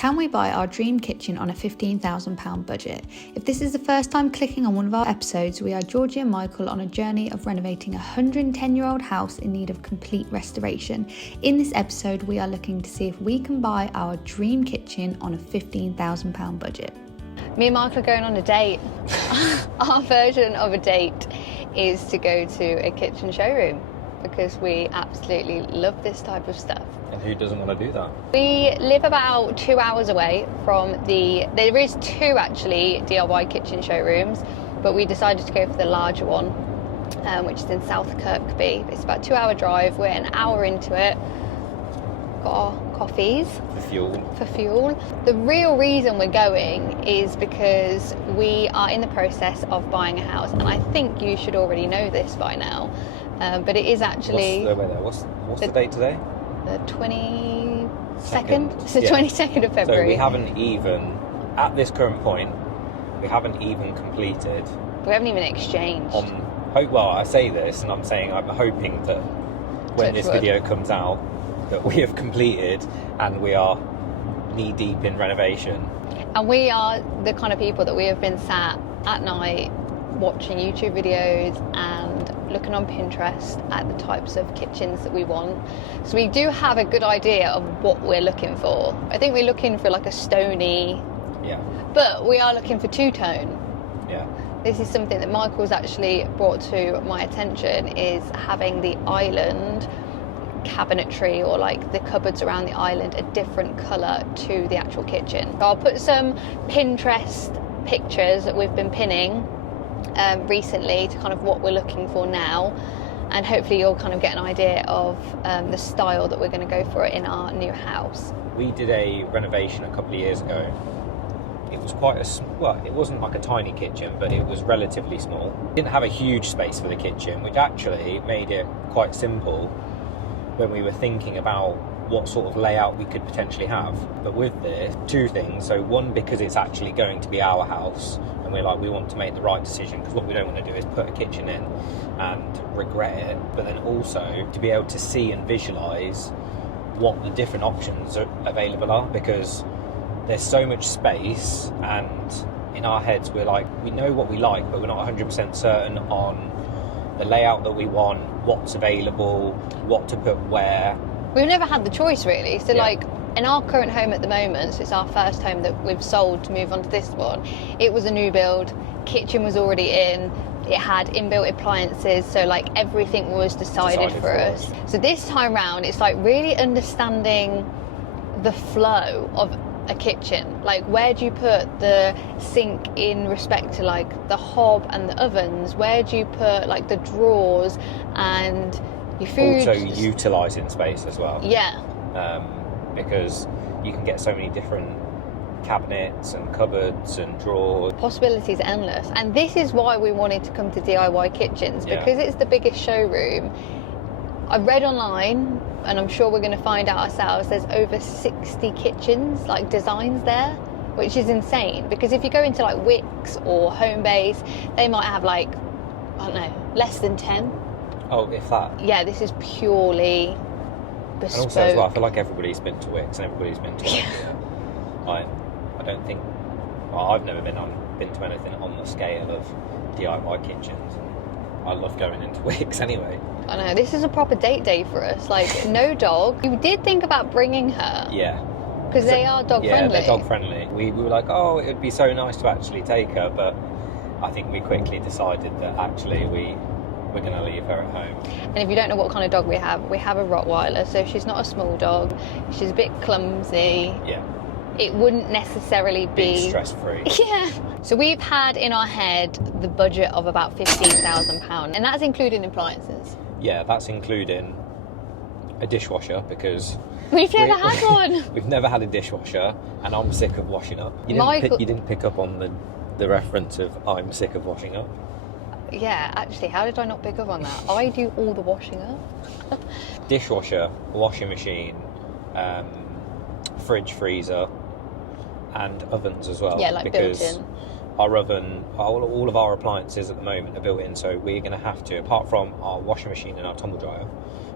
Can we buy our dream kitchen on a £15,000 budget? If this is the first time clicking on one of our episodes, we are Georgie and Michael on a journey of renovating a 110-year-old house in need of complete restoration. In this episode, we are looking to see if we can buy our dream kitchen on a £15,000 budget. Me and Michael are going on a date. Our version of a date is to go to a kitchen showroom because we absolutely love this type of stuff. And who doesn't want to do that? We live about 2 hours away from there is two actually DIY kitchen showrooms, but we decided to go for the larger one, which is in South Kirkby. It's about a 2 hour drive. We're an hour into it. Got our coffees. For fuel. The real reason we're going is because we are in the process of buying a house, and I think you should already know this by now, but it is actually... What's the date today? The 22nd? It's the 22nd of February. So we haven't even, at this current point, we haven't even completed. We haven't even exchanged. I say this and I'm saying I'm hoping that when this video comes out that we have completed and we are knee deep in renovation. And we are the kind of people that we have been sat at night watching YouTube videos and looking on Pinterest at the types of kitchens that we want. So we do have a good idea of what we're looking for. I think we're looking for like a stony, but we are looking for two-tone. Yeah. This is something that Michael's actually brought to my attention, is having the island cabinetry or like the cupboards around the island a different colour to the actual kitchen. So I'll put some Pinterest pictures that we've been pinning recently to kind of what we're looking for now, and hopefully you'll kind of get an idea of the style that we're going to go for in our new house. We did a renovation a couple of years ago. It was it wasn't like a tiny kitchen, but it was relatively small. It didn't have a huge space for the kitchen, which actually made it quite simple when we were thinking about what sort of layout we could potentially have. But with this, two things. So one, because it's actually going to be our house, and we want to make the right decision, because what we don't want to do is put a kitchen in and regret it. But then also to be able to see and visualise what the different options are available are, because there's so much space, and in our heads we know what we like, but we're not 100% certain on the layout that we want, what's available, what to put where. We've never had the choice really. So in our current home at the moment, so it's our first home that we've sold to move on to this one, it was a new build, kitchen was already in, it had inbuilt appliances, so everything was decided for us. So this time round, it's really understanding the flow of a kitchen. Where do you put the sink in respect to the hob and the ovens? Where do you put the drawers and your food? Also utilising space as well. Yeah. Because you can get so many different cabinets and cupboards and drawers. Possibilities endless. And this is why we wanted to come to DIY Kitchens, because it's the biggest showroom. I read online, and I'm sure we're going to find out ourselves, there's over 60 kitchens, designs there, which is insane. Because if you go into Wix or Homebase, they might have I don't know, less than 10. Oh, if that. Yeah, this is purely bespoke. And also as well, I feel like everybody's been to Wix and everybody's been to I don't think, I've never been to anything on the scale of DIY kitchens. I love going into Wix anyway. I know, this is a proper date day for us. No dog. You did think about bringing her. Yeah. Because they are dog friendly. Yeah, they're dog friendly. We were like, it would be so nice to actually take her, but I think we quickly decided that actually we're going to leave her at home. And if you don't know what kind of dog we have a Rottweiler, so she's not a small dog. She's a bit clumsy. Yeah. It wouldn't necessarily be stress-free. Yeah. So we've had in our head the budget of about £15,000, and that's including appliances. Yeah, that's including a dishwasher, because we've never had one. We've never had a dishwasher, and I'm sick of washing up. You didn't pick up on the reference of I'm sick of washing up. Yeah, actually, how did I not pick up on that? I do all the washing up. Dishwasher, washing machine, fridge, freezer, and ovens as well. Yeah, because built-in. Our oven, all of our appliances at the moment are built in, so we're going to have to, apart from our washing machine and our tumble dryer,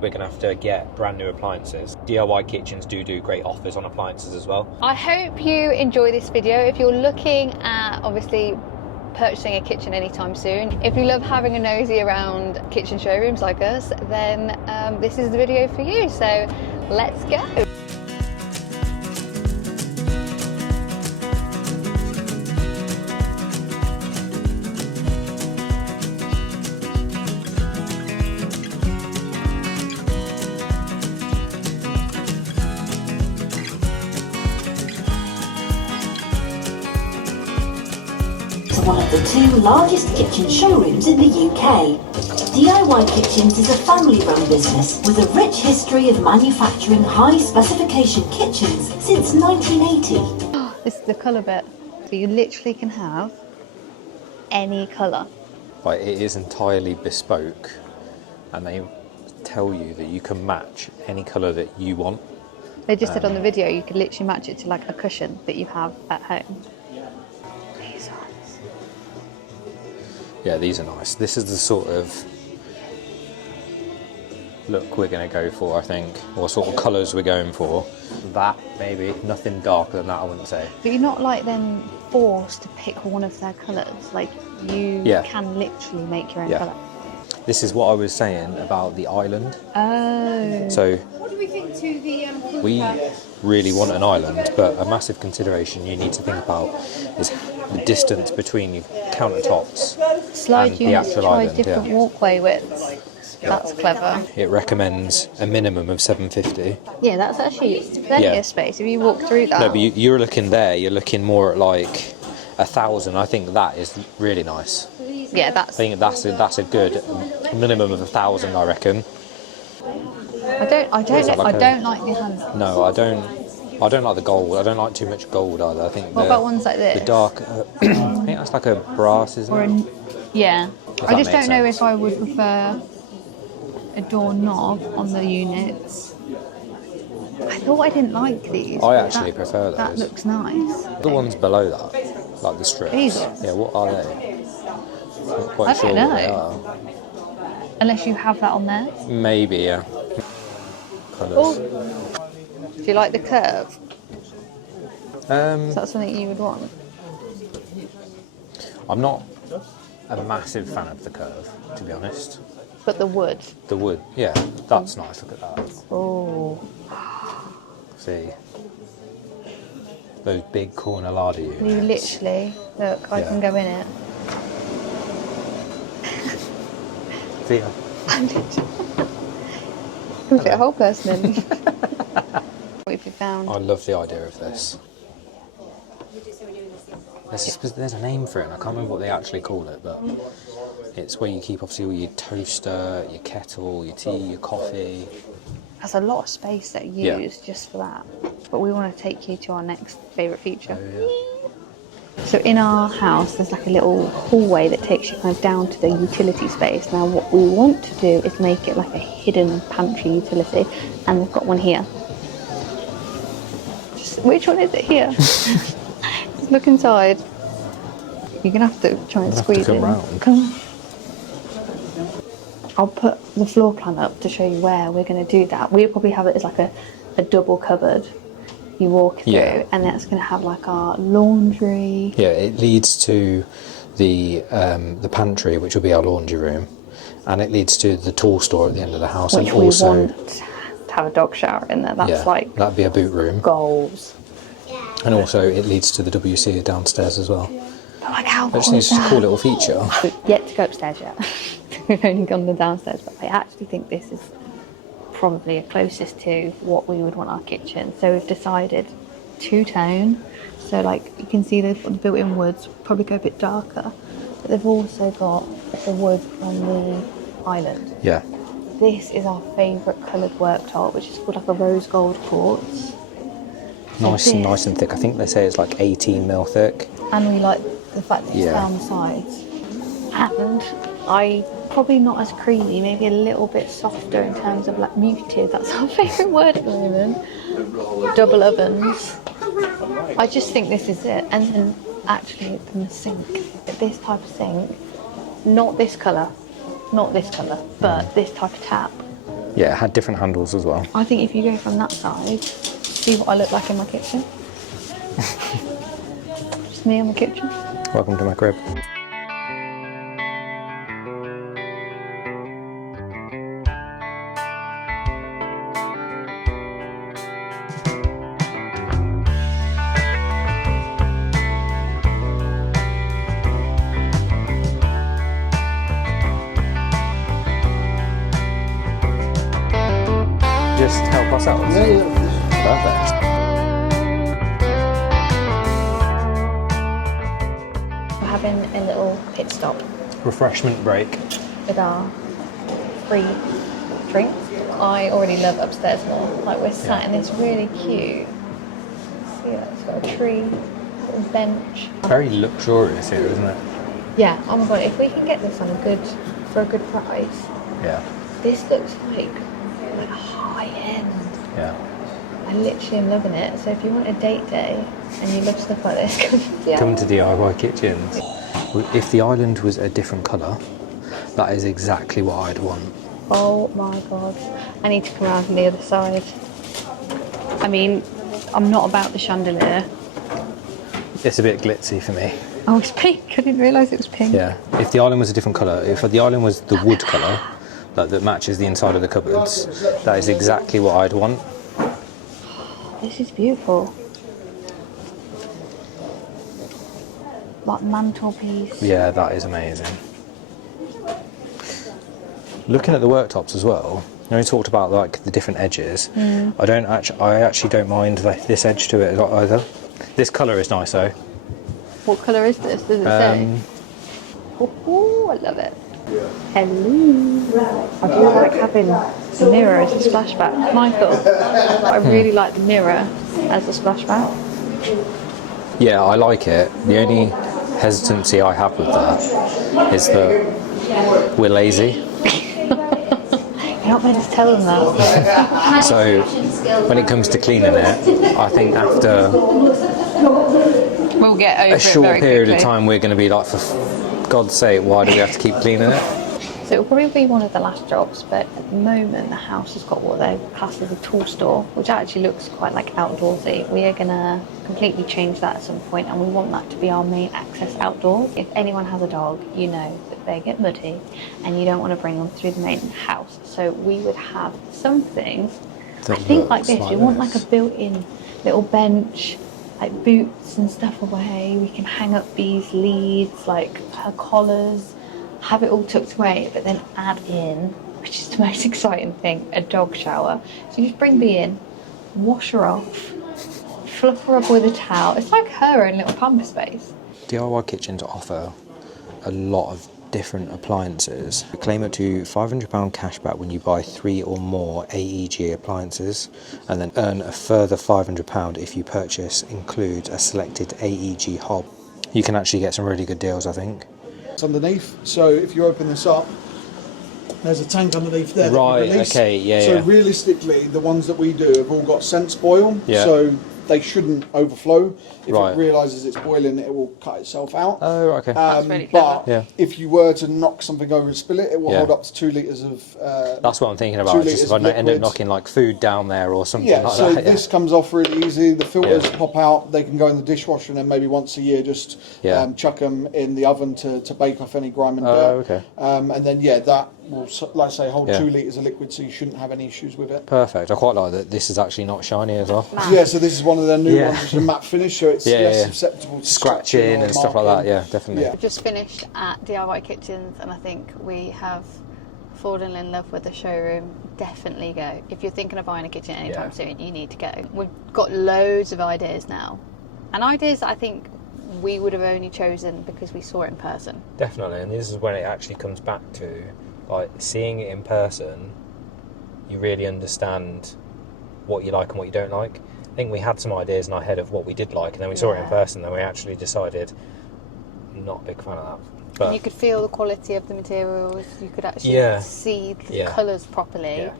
we're going to have to get brand new appliances. DIY kitchens do great offers on appliances as well. I hope you enjoy this video. If you're looking at obviously purchasing a kitchen anytime soon, if you love having a nosy around kitchen showrooms like us, then this is the video for you. So let's go. One of the 2 largest kitchen showrooms in the UK. DIY Kitchens is a family-run business with a rich history of manufacturing high-specification kitchens since 1980. This is the colour bit. So you literally can have any colour. Like, it is entirely bespoke, and they tell you that you can match any colour that you want. They just said on the video you could literally match it to like a cushion that you have at home. Yeah, these are nice. This is the sort of look we're going to go for, I think, or sort of colours we're going for. That, maybe. Nothing darker than that, I wouldn't say. But you're not like then forced to pick one of their colours. Like, you can literally make your own colour. This is what I was saying about the island. Oh. So What do we think to the we really want an island, but a massive consideration you need to think about is the distance between your countertops Slide and the units actual try island. different walkway widths. That's clever. It recommends a minimum of 750. Yeah, that's actually plenty of space if you walk through that. No, but you're looking there, you're looking more at like 1,000. I think that is really nice. Yeah, I think that's a good minimum of 1,000, I reckon. I don't like the hand. No, I don't like the gold. I don't like too much gold either. I think What about ones like this? the dark. I think that's like a brass, isn't Or it? yeah. If I that just makes don't know sense. if I would prefer a doorknob on the units. I thought I didn't like these. I but actually prefer That those. looks nice. The ones below that, like the strips. These ones? Yeah, what are they? I'm not quite I sure don't what they know. are. Unless you have that on there. Maybe, yeah. Oh. Colours. Do you like the curve? Is Um, that something you would want? I'm not a massive fan of the curve, to be honest. But the wood. The wood, yeah, that's nice. Look at that. Oh. See, those big corner larder units. You literally, look, I can go in it. See, I'm literally. You can fit a whole person in. What have you found? I love the idea of this. There's a name for it, and I can't remember what they actually call it, but it's where you keep obviously all your toaster, your kettle, your tea, your coffee. There's a lot of space that you use just for that. But we want to take you to our next favourite feature. Oh, So in our house, there's like a little hallway that takes you kind of down to the utility space. Now what we want to do is make it like a hidden pantry utility, and we've got one here. Which one is it here? Just look inside. You're going to have to try and squeeze come in. round. Come on. I'll put the floor plan up to show you where we're going to do that. We'll probably have it as like a double cupboard. You walk through, and that's going to have like our laundry. Yeah, it leads to the pantry, which will be our laundry room, and it leads to the tool store at the end of the house, Which and we also want to have a dog shower in there. That's like that'd be a boot room, goals. and also it leads to the WC downstairs as well. But like how I just cool think is it's just a cool that? little feature. We've yet to go upstairs yet. We've only gone the downstairs, but I actually think this is probably closest to what we would want our kitchen. So we've decided two-tone. So like you can see the built-in woods probably go a bit darker, but they've also got the wood from the island. Yeah. This is our favourite coloured worktop, which is called like a rose gold quartz. Nice and thick. I think they say it's like 18 mil thick. And we like the fact that it's Yeah. down the sides. And I probably not as creamy, maybe a little bit softer in terms of like muted. That's our favourite word at the moment. Double ovens. I just think this is it. And then actually from the sink, this type of sink, not this colour, but this type of tap. Yeah, it had different handles as well. I think if you go from that side, see what I look like in my kitchen. Just me in my kitchen. Welcome to my crib. Just help us out. Perfect. We're having a little pit stop Refreshment break. with our free drinks. I already love upstairs more. Like we're sat in this really cute. See that? It's got a tree, little bench. Very luxurious here, isn't it? Yeah. Oh my god! If we can get this for a good price, Yeah. this looks like high end. Yeah. I literally am loving it. So if you want a date day and you love stuff like this, Come to DIY Kitchens. If the island was a different colour, that is exactly what I'd want. Oh my god. I need to come around from the other side. I mean, I'm not about the chandelier. It's a bit glitzy for me. Oh, it's pink. I didn't realise it was pink. Yeah. If the island was a different colour, if the island was the wood colour, that matches the inside of the cupboards, that is exactly what I'd want. This is beautiful. Like mantelpiece. Yeah, that is amazing. Looking at the worktops as well, you know, we talked about like the different edges. I actually don't mind this edge to it either. This colour is nice though. What colour is this? Does it say? Oh, I love it. Hello. I do like having the mirror as a splashback. Michael, I really like the mirror as a splashback. Yeah, I like it. The only hesitancy I have with that is that we're lazy. You're not meant to tell them that. So when it comes to cleaning it, I think after We'll get over a short period of time we're going to be like, for God's sake, why do we have to keep cleaning it? So it'll probably be one of the last jobs, but at the moment the house has got what they class as a tool store, which actually looks quite like outdoorsy. We are going to completely change that at some point, and we want that to be our main access outdoors. If anyone has a dog, you know that they get muddy and you don't want to bring them through the main house. So we would have something, I think like this. We want like a built-in little bench, like boots and stuff away. We can hang up these leads, like her collars, have it all tucked away, but then add in, which is the most exciting thing, a dog shower. So you just bring Bea in, wash her off, fluff her up with a towel. It's like her own little pamper space. DIY Kitchens offer a lot of different appliances. We claim up to £500 cashback when you buy 3 or more AEG appliances, and then earn a further £500 if you purchase includes a selected AEG hob. You can actually get some really good deals, I think. Underneath, so if you open this up, there's a tank underneath there. Right, that you release. okay, yeah. So yeah. realistically, the ones that we do have all got sense boil, Yeah. so they shouldn't overflow. If Right. it realises it's boiling, it will cut itself out. Oh, right, okay. That's really clever. But Yeah. if you were to knock something over and spill it, it will Yeah. hold up to 2 litres of. That's what I'm thinking 2 about. Just litres if I of end up liquid. knocking like food down there or something Yeah, like so that. this comes off really easy. The filters Yeah. pop out. They can go in the dishwasher, and then maybe once a year just Yeah. chuck them in the oven to bake off any grime and Oh, dirt. okay. And then that will, like I say, hold Yeah. 2 litres of liquid, so you shouldn't have any issues with it. Perfect. I quite like that this is actually not shiny as well. Yeah, so this is one of their new Yeah. ones, which is a matte finish, so it's Yeah, less yeah. susceptible to Scratching or and stuff like that, marking. yeah, definitely. Yeah. We've just finished at DIY Kitchens, and I think we have fallen in love with the showroom. Definitely go. If you're thinking of buying a kitchen anytime soon, you need to go. We've got loads of ideas now, and ideas that I think we would have only chosen because we saw it in person. Definitely, and this is when it actually comes back to like seeing it in person. You really understand what you like and what you don't like. I think we had some ideas in our head of what we did like, and then we saw it in person, and we actually decided not a big fan of that. But And you could feel the quality of the materials. You could actually Yeah. see the Yeah. colours properly. Yeah.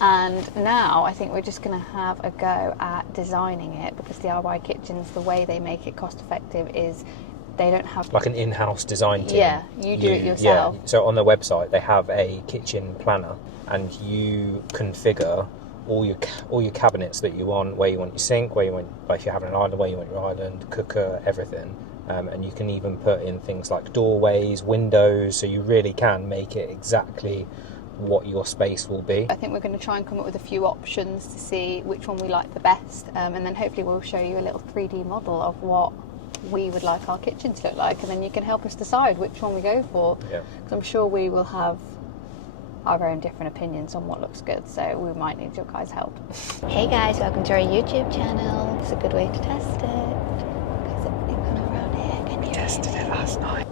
And now I think we're just going to have a go at designing it, because DIY Kitchens, the way they make it cost effective is they don't have like an in-house design team. Yeah, you do it yourself. Yeah. So on their website they have a kitchen planner, and you configure all your cabinets that you want, where you want your sink, where you want, like if you're having an island, where you want your island, cooker, everything. And you can even put in things like doorways, windows, so you really can make it exactly what your space will be. I think we're going to try and come up with a few options to see which one we like the best, and then hopefully we'll show you a little 3D model of what we would like our kitchen to look like, and then you can help us decide which one we go for. Yeah. Because I'm sure we will have our own different opinions on what looks good, so we might need your guys' help. Hey guys, welcome to our YouTube channel. It's a good way to test it. Because it come around here, can you? Tested it last night.